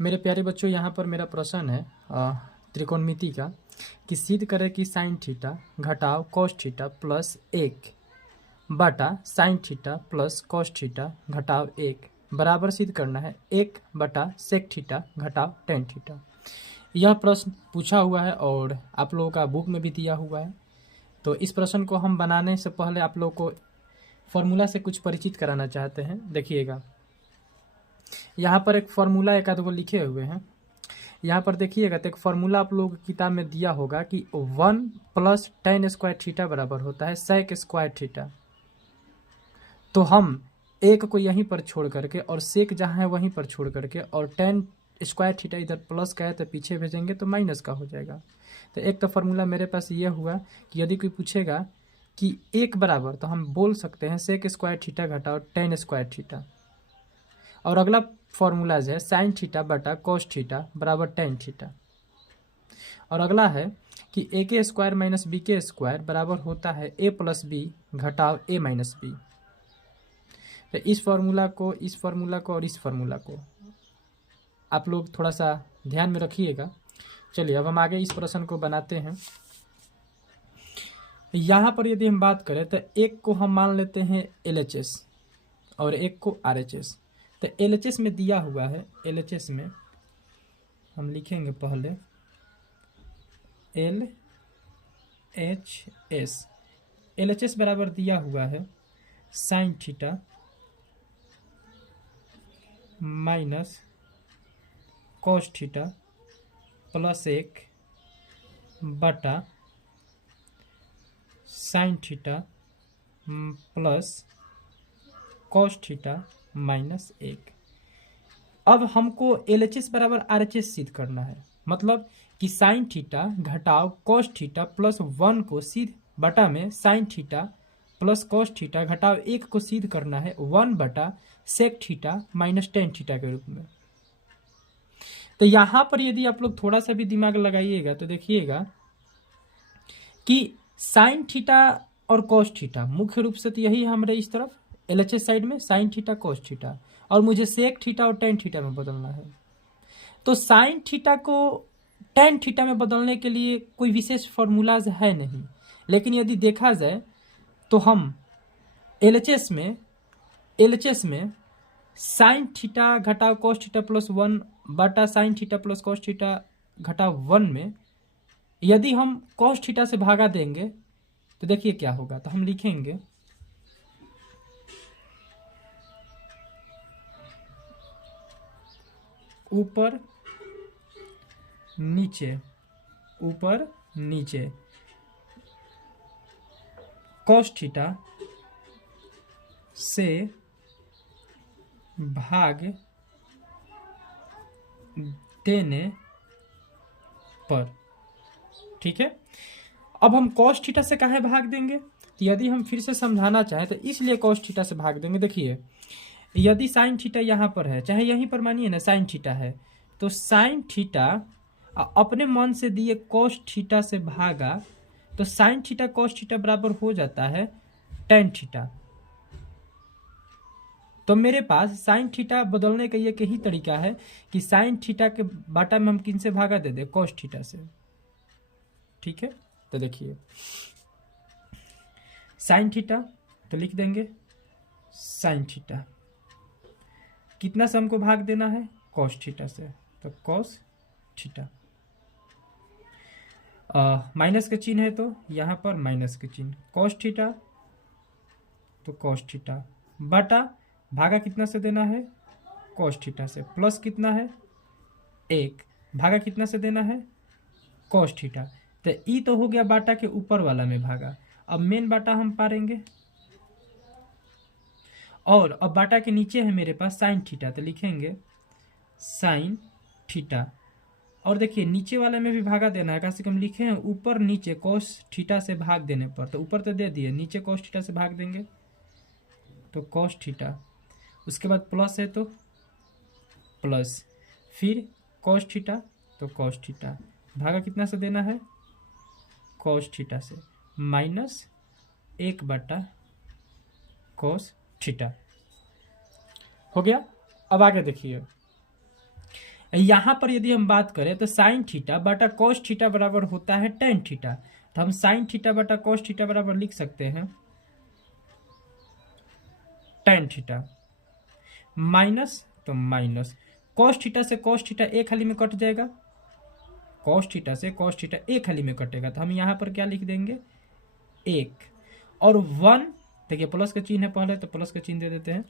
मेरे प्यारे बच्चों, यहाँ पर मेरा प्रश्न है त्रिकोणमिति का कि सिद्ध करें कि साइन थीटा घटाव कॉस थीटा प्लस 1 बटा sign theta plus cos theta घटाव 1 बराबर सिद्ध करना है 1 बटा सेक थीटा घटाव टेन थीटा। यह प्रश्न पूछा हुआ है और आप लोगों का बुक में भी दिया हुआ है। तो इस प्रश्न को हम बनाने से पहले आप लोगों को फॉर्मूला से कुछ परिचित कराना चाहते हैं। देखिएगा, यहाँ पर एक फॉर्मूला एक आध गो लिखे हुए हैं। यहाँ पर देखिएगा तो एक फॉर्मूला आप लोगों की किताब में दिया होगा कि 1 प्लस टेन स्क्वायर थीटा बराबर होता है सेक स्क्वायर थीटा। तो हम एक को यहीं पर छोड़ करके और सेक जहाँ है वहीं पर छोड़ करके और टेन स्क्वायर थीटा इधर प्लस का है तो पीछे भेजेंगे तो माइनस का हो जाएगा। तो एक तो फॉर्मूला मेरे पास ये हुआ कि यदि कोई पूछेगा कि एक बराबर, तो हम बोल सकते हैं सेक स्क्वायर थीटा घटाओ टेन स्क्वायर थीटा। और अगला फॉर्मूला है साइन थीटा बटा कॉस थीटा बराबर टेन थीटा। और अगला है कि ए के स्क्वायर माइनस बी के स्क्वायर बराबर होता है ए प्लस बी घटाव ए माइनस बी। तो इस फॉर्मूला को और इस फॉर्मूला को आप लोग थोड़ा सा ध्यान में रखिएगा। चलिए अब हम आगे इस प्रश्न को बनाते हैं। यहाँ पर यदि हम बात करें तो एक को हम मान लेते हैं LHS और एक को RHS। तो LHS में दिया हुआ है, LHS में हम लिखेंगे पहले LHS। LHS बराबर दिया हुआ है sign theta minus cos theta plus 1 बटा sign theta plus cos theta minus 1। अब हमको LHS बराबर RHS सिद्ध करना है। मतलब कि साइन थीटा घटाव कॉस थीटा प्लस 1 को सिद्ध बटा में sine theta plus cos theta घटाव 1 को सिद्ध करना है 1 बटा sec theta minus tan theta के रूप में। तो यहां पर यदि आप लोग थोड़ा सा भी दिमाग लगाइएगा तो देखिएगा कि साइन थीटा और कॉस थीटा मुख्य रूप से तो यही है हमारे इस तरफ LHS साइड में साइन थीटा कॉस थीटा, और मुझे सेक थीटा और टेन थीटा में बदलना है। तो साइन थीटा को टेन थीटा में बदलने के लिए कोई विशेष फॉर्मूलाज है नहीं, लेकिन यदि देखा जाए तो हम LHS में साइन थीटा घटाव कॉस थीटा प्लस 1 बटा sign theta plus cos theta घटाव 1 में यदि हम कॉस थीटा से भागा देंगे तो देखिए क्या होगा। तो हम लिखेंगे ऊपर नीचे कॉस थीटा से भाग देने पर। ठीक है, अब हम कॉस थीटा से काहे भाग देंगे, तो यदि हम फिर से समझाना चाहें तो इसलिए कॉस थीटा से भाग देंगे। देखिए, यदि साइन थीटा यहाँ पर है, चाहे यहीं पर मानिए ना साइन थीटा है, तो साइन थीटा अपने मन से दिए कॉस थीटा से भागा तो साइन थीटा कॉस थीटा बराबर हो जाता है टेन थीटा। तो मेरे पास साइन थीटा बदलने का एक ही तरीका है कि साइन थीटा के बाटा में हम किन से भागा दे दे, कॉस थीटा से। ठीक है, तो देखिए साइन थीटा तो लिख देंगे साइन थीटा, कितना से हमको भाग देना है कॉस थीटा से, तो कॉस थीटा। माइनस का चिन्ह है तो यहाँ पर माइनस का चिन्ह, कॉस थीटा तो कॉस थीटा बटा भागा कितना से देना है कॉस थीटा से, प्लस कितना है 1 भागा कितना से देना है कॉस थीटा। तो ई तो हो गया बाटा के ऊपर वाला में भागा। अब मेन बाटा हम पारेंगे और अब बाटा के नीचे है मेरे पास साइन थीटा, तो लिखेंगे साइन थीटा। और देखिए नीचे वाले में भी भागा देना है, कैसे हम लिखे हैं ऊपर नीचे कॉस थीटा से भाग देने पर, तो ऊपर तो दे दिए, नीचे कॉस थीटा से भाग देंगे तो कॉस थीटा, उसके बाद प्लस है तो प्लस, फिर कॉस थीटा तो कॉस थीटा, भागा कितना से देना है कॉस थीटा से, माइनस 1 बटा कॉस थीटा। हो गया। अब आगे देखिए, यहाँ पर यदि हम बात करें तो साइन थीटा बटा कॉस थीटा बराबर होता है टेन थीटा। तो हम साइन थीटा बटा कॉस थीटा बराबर लिख सकते हैं टेन थीटा माइनस, तो माइनस कॉस थीटा से कॉस थीटा एक हाली में कट जाएगा, कॉस थीटा से कॉस थीटा एक हाली में कटेगा। तो हम यहाँ पर क्या लिख देंगे एक, और वन, देखिए प्लस का चिन्ह है पहले तो प्लस का चिन्ह दे देते हैं।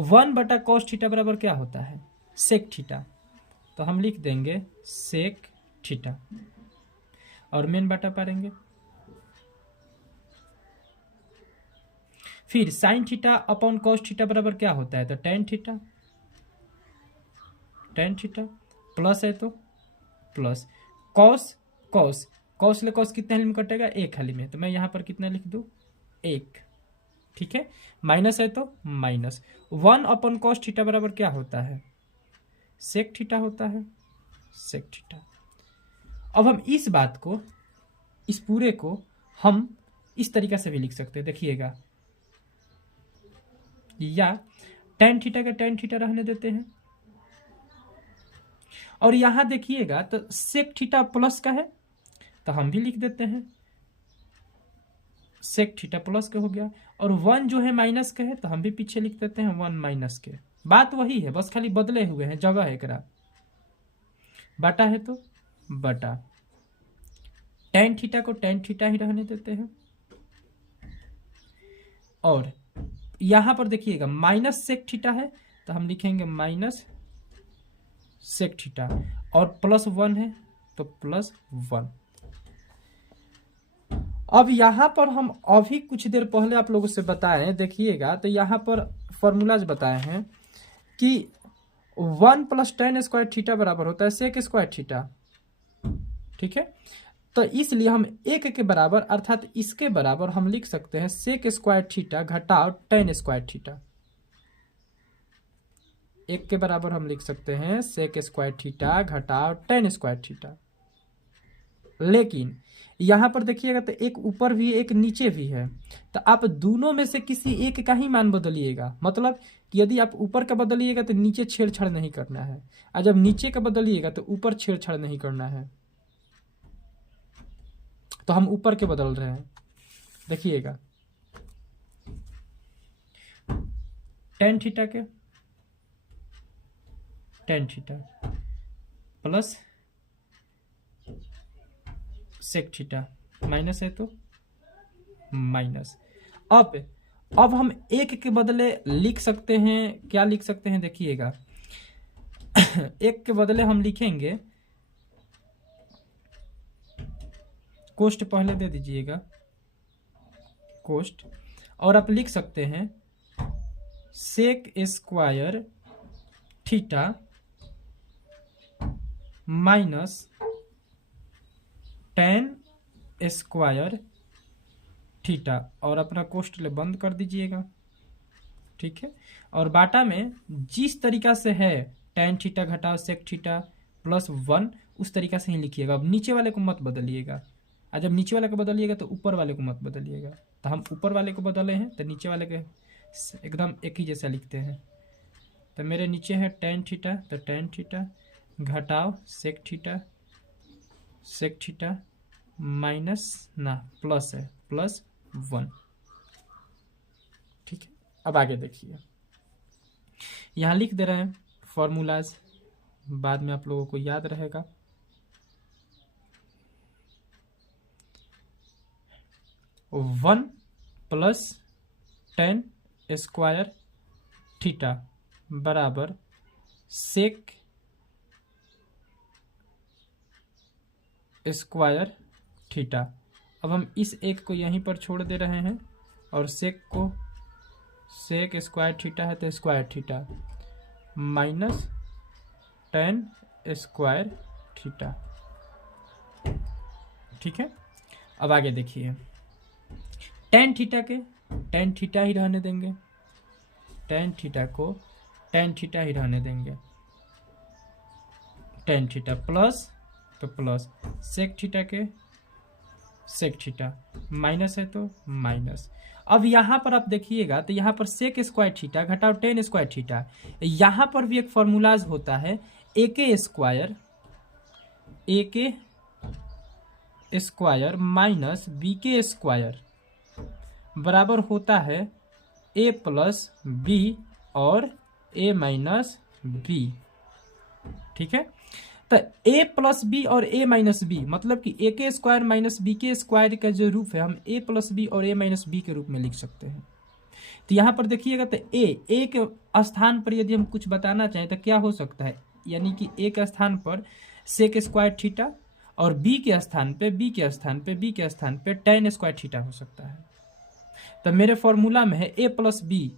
वन बटा कॉस थीटा बराबर क्या होता है सेक थीटा, तो हम लिख देंगे सेक थीटा और मेन बटा पाएंगे। फिर sine theta upon cos theta बराबर क्या होता है, तो tan theta, ten theta plus है तो प्लस कॉस, कॉस कॉस ले कॉस कितने हाली में कटेगा एक हाली में, तो मैं यहाँ पर कितना लिख दूँ एक, ठीक है। माइनस है तो minus, one upon cos theta बराबर क्या होता है सेक थीटा होता है, सेक थीटा। अब हम इस बात को, इस पूरे को हम इस तरीका से भी लिख सकते हैं, देखिएगा, या टेन थीटा का टेन थीटा रहने देते हैं, और यहां देखिएगा तो सेक थीटा प्लस का है तो हम भी लिख देते हैं सेक थीटा प्लस का हो गया, और वन जो है माइनस का है तो हम भी पीछे लिख देते हैं वन माइनस के। बात वही है, बस खाली बदले हुए हैं जगह है एकरा। बटा है तो बटा, टेन थीटा को टेन थीटा ही रहने देते हैं, और यहां पर देखिएगा माइनस सेक थीटा है तो हम लिखेंगे माइनस सेक थीटा, और प्लस वन है तो प्लस वन। अब यहां पर हम अभी कुछ देर पहले आप लोगों से बताए, देखिएगा तो यहां पर फॉर्मूलाज बताए हैं कि one plus ten square theta बराबर होता है सेक स्क्वायर थीटा, ठीक है। तो इसलिए हम एक के बराबर अर्थात इसके बराबर हम लिख सकते हैं सेक स्क्वायर थीटा घटाओ टेन स्क्वायर थीटा। एक के बराबर हम लिख सकते हैं सेक स्क्वायर थीटा घटाओ टेन स्क्वायर थीटा। लेकिन यहां पर देखिएगा तो एक ऊपर भी एक नीचे भी है, तो आप दोनों में से किसी एक का ही मान बदलिएगा। मतलब कि यदि आप ऊपर का बदलिएगा तो नीचे छेड़छाड़ नहीं करना है, और जब नीचे का बदलिएगा तो ऊपर छेड़छाड़ नहीं करना है। तो हम ऊपर के बदल रहे हैं, देखिएगा टेन थीटा के tan theta plus sec theta minus है तो माइनस। अब हम एक के बदले लिख सकते हैं, क्या लिख सकते हैं देखिएगा एक के बदले हम लिखेंगे, कोष्ट पहले दे दीजिएगा कोष्ट, और आप लिख सकते हैं sec square theta minus tan square theta, और अपना कोष्ट ले बंद कर दीजिएगा, ठीक है। और बाटा में जिस तरीका से है टेन थीटा घटाओ सेक थीटा प्लस वन, उस तरीका से ही लिखिएगा। अब नीचे वाले को मत बदलिएगा, और जब नीचे वाले को बदलिएगा तो ऊपर वाले को मत बदलिएगा। तो हम ऊपर वाले को बदले हैं तो नीचे वाले के एकदम एक ही जैसा लिखते हैं। तो मेरे नीचे है टेन थीटा, तो टेन थीटा घटाओ sec theta, sec theta minus ना प्लस है प्लस वन, ठीक है। अब आगे देखिए, यहां लिख दे रहे हैं फॉर्मूलाज, बाद में आप लोगों को याद रहेगा। One plus ten square theta बराबर सेक स्क्वायर थीटा। अब हम इस एक को यहीं पर छोड़ दे रहे हैं, और सेक को, सेक स्क्वायर थीटा है तो square theta minus tan square theta, ठीक है। अब आगे देखिए, टेन थीटा के टेन थीटा ही रहने देंगे, टेन थीटा को टेन थीटा ही रहने देंगे, टेन थीटा प्लस तो प्लस सेक थीटा के सेक थीटा माइनस है तो माइनस। अब यहां पर आप देखिएगा तो यहां पर सेक स्क्वायर थीटा घटाओ टेन स्क्वायर थीटा, यहां पर भी एक फॉर्मूलाज होता है ए के स्क्वायर माइनस बी के स्क्वायर बराबर होता है ए प्लस बी और ए माइनस बी। ठीक है, तो ए प्लस बी और ए माइनस बी मतलब कि ए के स्क्वायर माइनस बी के स्क्वायर का जो रूप है हम ए प्लस बी और ए माइनस बी के रूप में लिख सकते हैं। तो यहाँ पर देखिएगा तो ए के स्थान पर यदि हम कुछ बताना चाहें तो क्या हो सकता है, यानी कि ए के स्थान पर सेक स्क्वायर थीटा और बी के स्थान पे tan स्क्वायर थीटा हो सकता है। तो मेरे फॉर्मूला में है ए प्लस बी,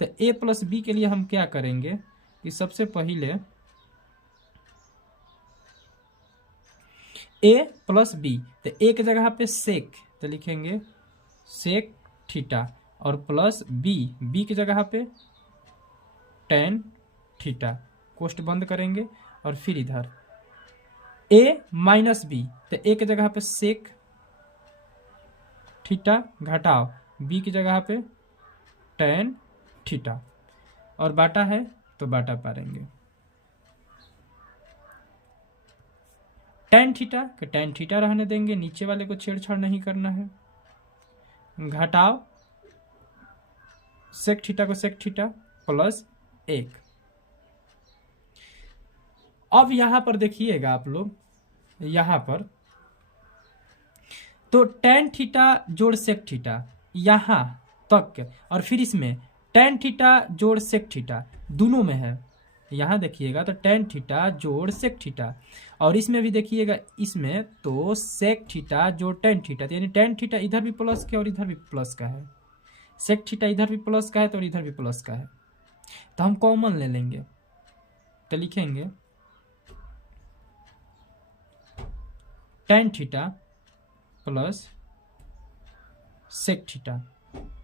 तो ए प्लस बी के लिए हम क्या करेंगे कि सबसे पहले ए प्लस बी, तो ए की जगह पे सेक तो लिखेंगे सेक थीटा और प्लस बी की जगह पे tan थीटा, कोष्ट बंद करेंगे और फिर इधर ए माइनस बी, तो ए की जगह पे सेक थीटा घटाओ बी की जगह पे tan थीटा और बाटा है तो बाटा पारेंगे tan थीटा के tan थीटा रहने देंगे, नीचे वाले को छेड़छाड़ नहीं करना है, घटाओ सेक थीटा को सेक थीटा प्लस 1। अब यहां पर देखिएगा आप लोग, यहां पर तो tan थीटा जोड़ सेक थीटा यहां तक और फिर इसमें tan थीटा जोड़ सेक थीटा दोनों में है। यहां देखिएगा तो tan थीटा जोड़ सेक थीटा और इसमें भी देखिएगा इसमें तो सेक थीटा जोड़ tan थीटा, यानी tan थीटा इधर भी प्लस का और इधर भी प्लस का है, सेक थीटा इधर भी प्लस का है तो इधर भी प्लस का है। तो हम कॉमन ले लेंगे तो लिखेंगे tan theta plus sec theta.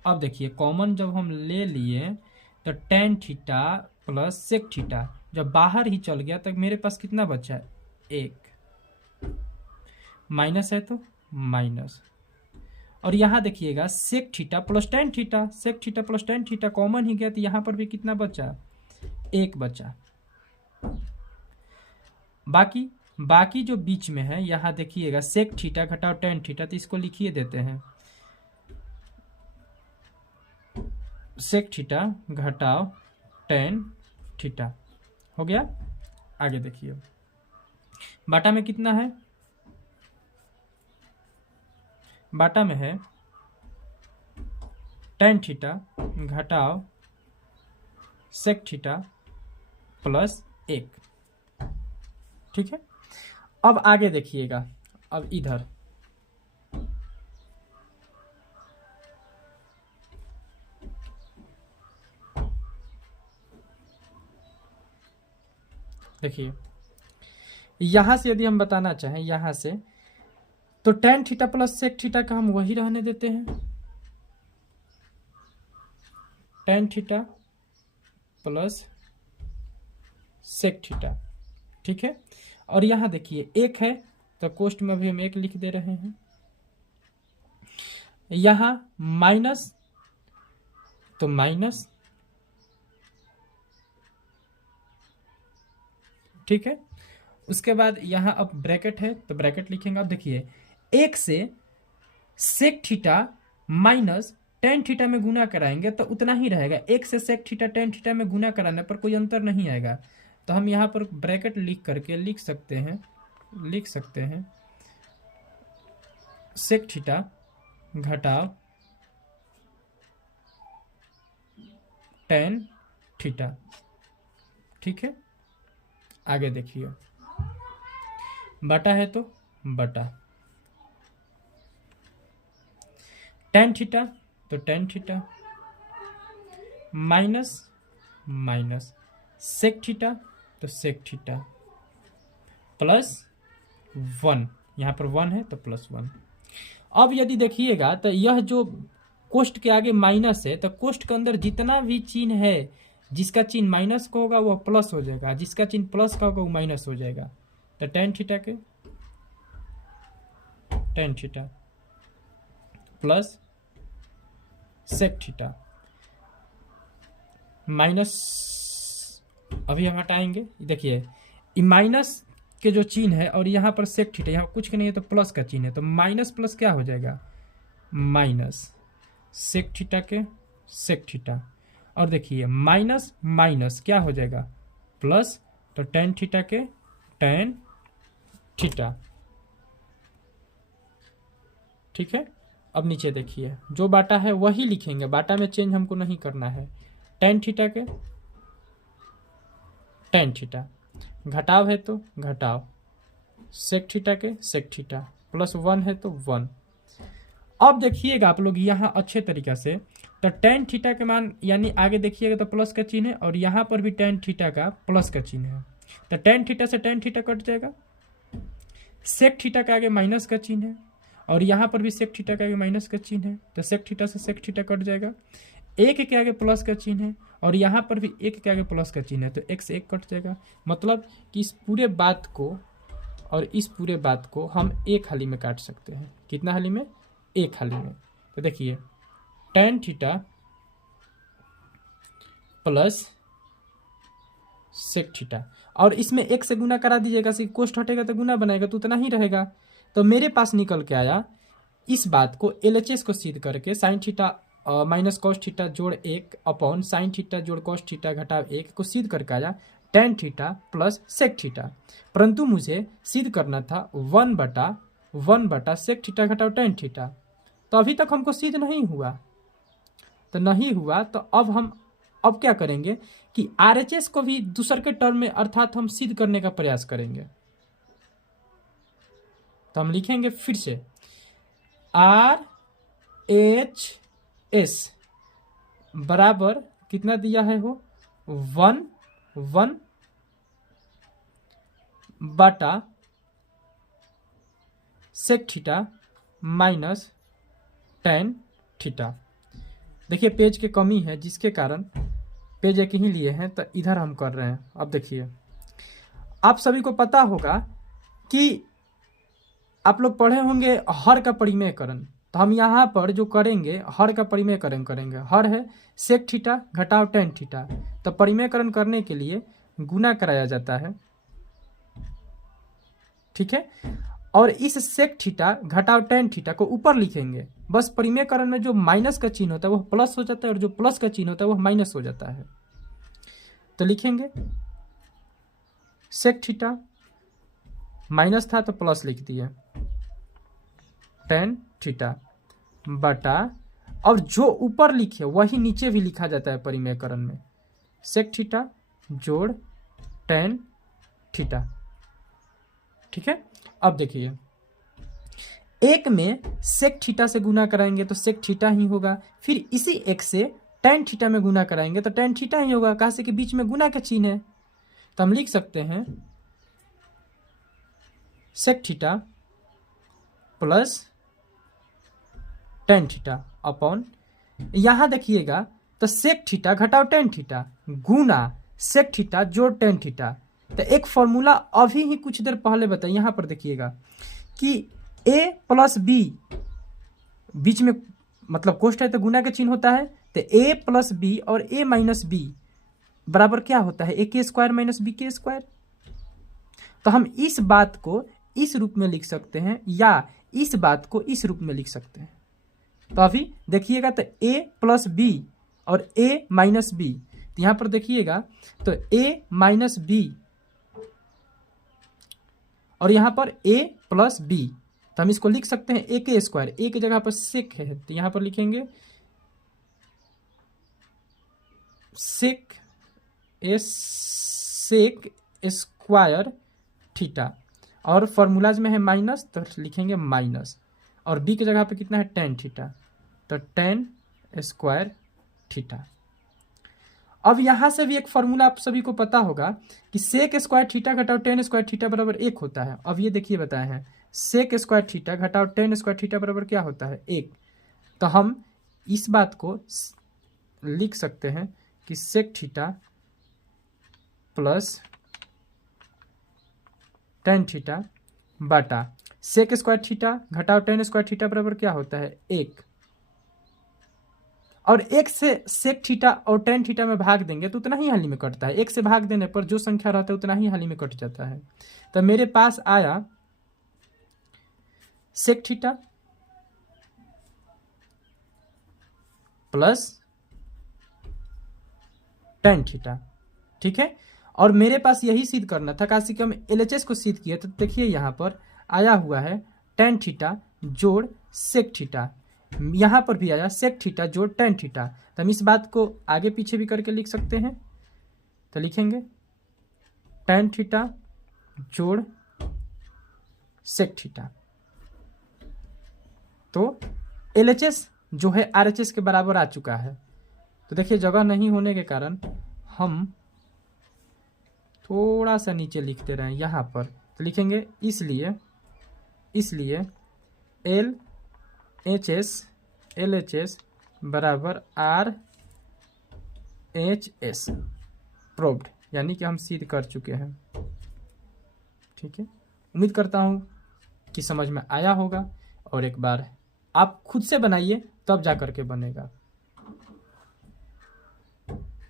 अब देखिए कॉमन जब हम ले लिए तो tan theta plus sec theta जब बाहर ही चल गया तो मेरे पास कितना बचा है 1, माइनस है तो माइनस, और यहां देखिएगा sec theta plus tan theta, sec theta plus tan theta common ही गया तो यहां पर भी कितना बचा 1 बचा। बाकी जो बीच में है यहां देखिएगा सेक थीटा घटाओ tan थीटा, तो इसको लिखिए देते हैं सेक थीटा घटाओ tan थीटा हो गया। आगे देखिए बाटा में कितना है, बाटा में है tan थीटा घटाओ सेक थीटा प्लस 1। ठीक है, अब आगे देखिएगा, अब इधर देखिए यहां से यदि हम बताना चाहें यहां से तो tan theta plus sec theta का हम वही रहने देते हैं, tan theta plus sec theta. ठीक है, और यहां देखिए 1 है तो कोष्ट में भी हम 1 लिख दे रहे हैं, यहां माइनस तो माइनस। ठीक है, उसके बाद यहां अब ब्रैकेट है तो ब्रैकेट लिखेंगे। अब देखिए 1 से sec theta minus tan theta में गुना कराएंगे तो उतना ही रहेगा, 1 से सेक थीटा tan थीटा में गुना कराने पर कोई अंतर नहीं आएगा, तो हम यहां पर ब्रैकेट लिख करके लिख सकते हैं सेक थीटा घटाओ tan थीटा। ठीक है, आगे देखिए बटा है तो बटा tan थीटा तो tan theta minus sec theta तो सेक थीटा प्लस 1, यहां पर 1 है तो प्लस 1। अब यदि देखिएगा तो यह जो कोष्ट के आगे माइनस है तो कोष्ट के अंदर जितना भी चिन्ह है जिसका चिन्ह माइनस का होगा वह प्लस हो जाएगा, जिसका चिन्ह प्लस का होगा वो माइनस हो जाएगा। तो tan थीटा के tan theta plus sec theta minus, अभी हम हटाएंगे देखिए माइनस के जो चिन्ह है और यहाँ पर सेक थीटा, यहाँ कुछ के नहीं है तो प्लस का चिन्ह है, तो माइनस प्लस क्या हो जाएगा, माइनस सेक थीटा के सेक थीटा। और देखिए माइनस माइनस क्या हो जाएगा, प्लस, तो टेन थीटा के टेन थीटा। ठीक है, अब नीचे देखिए जो बाटा है वही लिखेंगे, बाटा में चेंज हमको नहीं करना है। टेन थीटा के टेन थीटा, घटाव है तो घटाव, सेक थीटा के सेक थीटा, प्लस वन है तो वन। अब देखिएगा आप लोग यहाँ अच्छे तरीका से, तो टेन थीटा के मान यानी आगे देखिएगा तो प्लस का चिन्ह है और यहाँ पर भी टेन थीटा का प्लस का चिन्ह है, तो टेन थीटा से टेन थीटा कट जाएगा। सेक थीटा के आगे माइनस का चिन्ह है और यहाँ पर भी सेक थीटा के आगे माइनस का चिन्ह है, तो सेक थीटा से सेक थीटा कट जाएगा। एक के आगे प्लस का चिन्ह है और यहाँ पर भी एक के आगे प्लस का चिन्ह है, तो एक से एक कट जाएगा। मतलब कि इस पूरे बात को और इस पूरे बात को हम एक हाली में काट सकते हैं। कितना हाली में, एक हाली में। तो देखिए tan theta plus sec theta, और इसमें एक से गुना करा दीजिएगा, कोष्ट हटेगा तो गुना बनाएगा तो उतना ही रहेगा। तो मेरे पास निकल के आया इस बात को LHS को सिद्ध करके sine theta minus cos theta जोड़ एक अपॉन साइन थीटा जोड़ कॉस थीटा घटाव एक को सिद्ध करके आया tan theta plus sec theta. परंतु मुझे सिद्ध करना था वन बटा सेक थीटा घटाव टेन थीटा, तो अभी तक हमको सिद्ध नहीं हुआ। तो नहीं हुआ तो अब क्या करेंगे कि RHS को भी दूसरे के टर्म में अर्थात हम सिद्ध करने का प्रयास करेंगे। तो हम लिखेंगे फिर से RHS बराबर कितना दिया है वो, वन बटा sec theta minus tan theta. देखिए पेज के कमी है जिसके कारण पेज एक ही लिए हैं, तो इधर हम कर रहे हैं। अब देखिए आप सभी को पता होगा कि आप लोग पढ़े होंगे हर का परिमेयकरण, तो हम यहाँ पर जो करेंगे हर का परिमेयकरण करेंगे। हर है सेक थीटा घटाव टेन थीटा, तो परिमेयकरण करने के लिए गुना कराया जाता है। ठीक है, और इस सेक थीटा घटाव टेन थीटा को ऊपर लिखेंगे। बस परिमेयकरण में जो माइनस का चिन्ह होता है वो प्लस हो जाता है और जो प्लस का चिन्ह होता है वो माइनस हो जाता है। तो लिखेंगे सेक थीटा, माइनस था तो प्लस लिख दिए, टेन थीटा बटा, और जो ऊपर लिखे वही नीचे भी लिखा जाता है परिमेयकरण में, सेक थीटा जोड़ टेन थीटा। ठीक है, अब देखिए एक में सेक थीटा से गुना कराएंगे तो सेक थीटा ही होगा, फिर इसी एक से टेन थीटा में गुना कराएंगे तो टेन थीटा ही होगा, कहा से कि बीच में गुना का चिन्ह है। तो हम लिख सकते हैं sec theta plus tan theta upon, यहां देखिएगा तो सेक थीटा घटाव टेन थीटा गुना सेक थीटा जोड़ टेन थीटा। तो एक फॉर्मूला अभी ही कुछ देर पहले बताया, यहां पर देखिएगा कि a प्लस बी, बीच में मतलब कोष्ट है तो गुना का चिन्ह होता है, तो a प्लस बी और a माइनस बी बराबर क्या होता है, a के स्क्वायर माइनस बी के स्क्वायर। तो हम इस बात को इस रूप में लिख सकते हैं या इस बात को इस रूप में लिख सकते हैं। तो अभी देखिएगा तो a प्लस बी और a माइनस बी, तो यहां पर देखिएगा तो a माइनस बी और यहां पर a प्लस बी, तो हम इसको लिख सकते हैं a के स्क्वायर, a की जगह पर सेक है तो यहां पर लिखेंगे सेक स्क्वायर थीटा, और फॉर्मूलाज में है माइनस तो लिखेंगे माइनस, और b की जगह पे कितना है टेन थीटा, तो टेन स्क्वायर थीटा। अब यहां से भी एक फॉर्मूला आप सभी को पता होगा कि सेक स्क्वायर थीटा घटाव टेन स्क्वायर थीटा बराबर एक होता है। अब ये देखिए बताए हैं सेक स्क्वायर थीटा घटाव टेन स्क्वायर थीटा बराबर क्या होता है, एक। तो हम इस बात को लिख सकते हैं कि sec theta plus tan theta बटा सेक स्क्वायर थीटा घटाव टेन स्क्वायर थीटा बराबर क्या होता है, एक। और एक से सेक थीटा और टेन थीटा में भाग देंगे तो उतना ही हाली में कटता है। एक से भाग देने पर जो संख्या रहता है उतना ही हाली में कट जाता है। तो मेरे पास आया sec theta plus tan theta, ठीक है। और मेरे पास यही सिद्ध करना था, काशी के हम एलएचएस को सिद्ध किए तो देखिए यहाँ पर आया हुआ है टेन थीटा जोड़ सेक थीटा, यहाँ पर भी आया सेक थीटा जोड़ टेन थीटा। तो हम इस बात को आगे पीछे भी करके लिख सकते हैं। तो लिखेंगे टेन थीटा जोड़ सेक थीटा। तो एलएचएस जो है आरएचएस के बराबर आ चुका है। तो देखिए जगह नहीं होने के कारण हम थोड़ा सा नीचे लिखते रहे यहाँ पर। तो लिखेंगे इसलिए एल एच एस बराबर आर एच एस प्रूव्ड, यानी कि हम सिद्ध कर चुके हैं। ठीक है, उम्मीद करता हूँ कि समझ में आया होगा और एक बार आप खुद से बनाइए तब जा करके बनेगा।